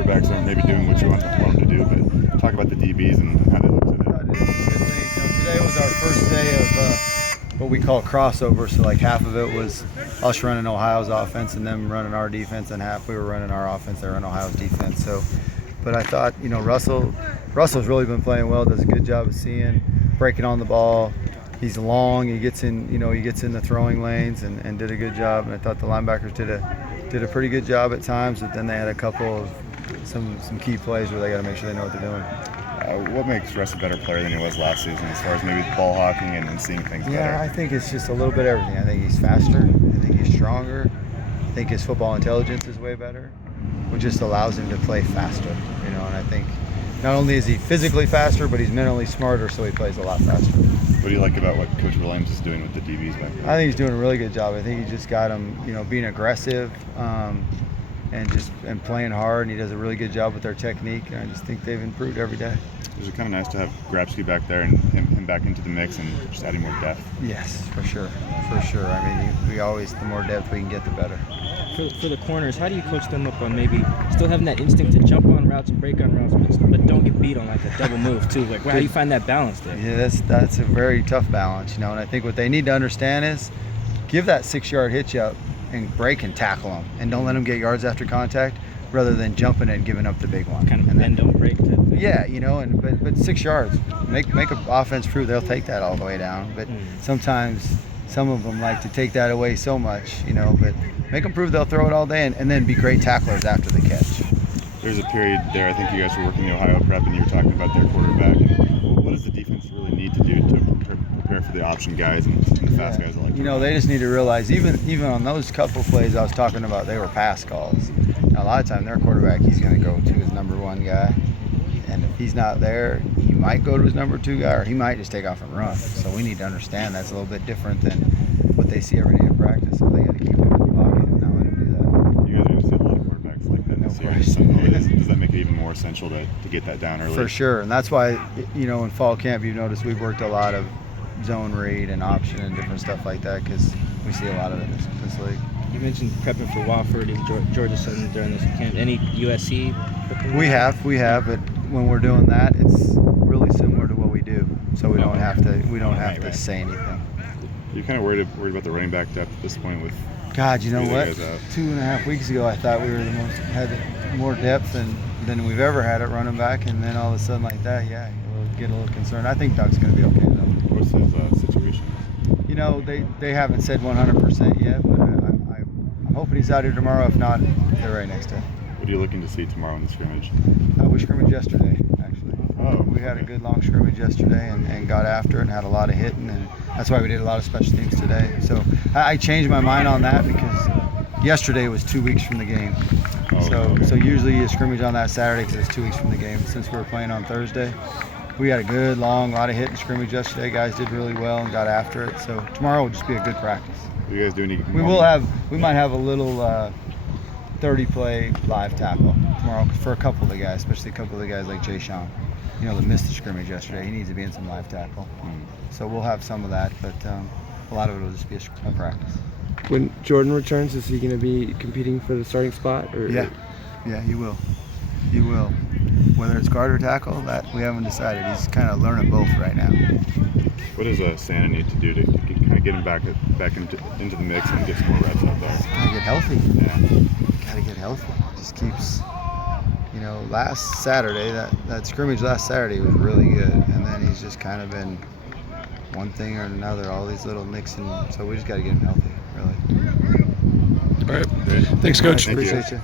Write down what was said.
quarterbacks aren't maybe doing what you want them to do, but talk about the DBs and how they look today. Today was our first day of what we call crossover. So like half of it was us running Ohio's offense and them running our defense, and half we were running our offense. They were running Ohio's defense. So, but I thought, Russell's really been playing well. Does a good job of breaking on the ball. He's long. He gets in the throwing lanes and did a good job. And I thought the linebackers did a pretty good job at times. But then they had a couple of some key plays where they got to make sure they know what they're doing. What makes Russ a better player than he was last season as far as maybe ball hawking and seeing things better? Yeah, I think it's just a little bit of everything. I think he's faster. I think he's stronger. I think his football intelligence is way better, which just allows him to play faster. And I think not only is he physically faster, but he's mentally smarter, so he plays a lot faster. What do you like about what Coach Williams is doing with the DBs back there? I think he's doing a really good job. I think he just got him, being aggressive and playing hard, and he does a really good job with their technique. And I just think they've improved every day. Is it kind of nice to have Grabsky back there and him back into the mix and just adding more depth? Yes, for sure. I mean, the more depth we can get, the better. For the corners, how do you coach them up on maybe still having that instinct to jump on routes and break on routes, but don't get beat on like a double move too? Like, how do you find that balance there? Yeah, that's a very tough balance, And I think what they need to understand is give that 6-yard hitch up and break and tackle them, and don't let them get yards after contact, rather than jumping and giving up the big one. Kind of bend, don't break. Yeah, but 6 yards, make an offense prove they'll take that all the way down. But sometimes some of them like to take that away so much, But make them prove they'll throw it all day, and then be great tacklers after the catch. There's a period there, I think you guys were working the Ohio prep, and you were talking about their quarterback. And what does the defense really need to do to prepare for the option guys and the fast guys? They just need to realize, even on those couple plays I was talking about, they were pass calls. Now, a lot of time their quarterback, he's going to go to his number one guy, and if he's not there, he might go to his number two guy, or he might just take off and run. So we need to understand that's a little bit different than what they see every day in practice. So they got to keep him in the pocket and not let him do that. You guys are going to see a lot of quarterbacks like that this year. Does that make it even more essential to get that down early? For sure, and that's why in fall camp you've noticed we've worked a lot of zone read and option and different stuff like that, because we see a lot of it in this league. You mentioned prepping for Wofford and Georgia Southern during this camp. Any USC? We have, but when we're doing that, it's really similar to what we do, so we don't have to say anything. You're kind of worried about the running back depth at this point with. God, you know what? 2.5 weeks ago, I thought we had more depth than we've ever had at running back, and then all of a sudden like that, yeah, we'll get a little concerned. I think Doug's going to be okay though. What's his situation? They haven't said 100% yet, but I'm hoping he's out here tomorrow. If not, they're right next to him. What are you looking to see tomorrow in the scrimmage? We scrimmaged yesterday, actually. Oh. We had a good long scrimmage yesterday and got after it and had a lot of hitting, and that's why we did a lot of special teams today. So I changed my mind on that because yesterday was 2 weeks from the game. So usually you scrimmage on that Saturday because it's 2 weeks from the game. Since we were playing on Thursday, we had a good, long, lot of hitting scrimmage yesterday. Guys did really well and got after it. So tomorrow will just be a good practice. Are you guys doing any? We might have a little 30-play live tackle tomorrow for a couple of the guys, especially a couple of the guys like Jay Sean. That missed the scrimmage yesterday. He needs to be in some live tackle. So we'll have some of that, but a lot of it will just be a practice. When Jordan returns, is he going to be competing for the starting spot? Or? Yeah, he will. He will. Whether it's guard or tackle, that we haven't decided. He's kind of learning both right now. What does Santa need to do to kind of get him back into the mix and get some more reps out there? Gotta get healthy. Yeah. Gotta get healthy. Just keeps. Last Saturday, that scrimmage last Saturday was really good, and then he's just kind of been one thing or another, all these little nicks, and so we just got to get him healthy, really. All right. Thanks, Coach. Appreciate you.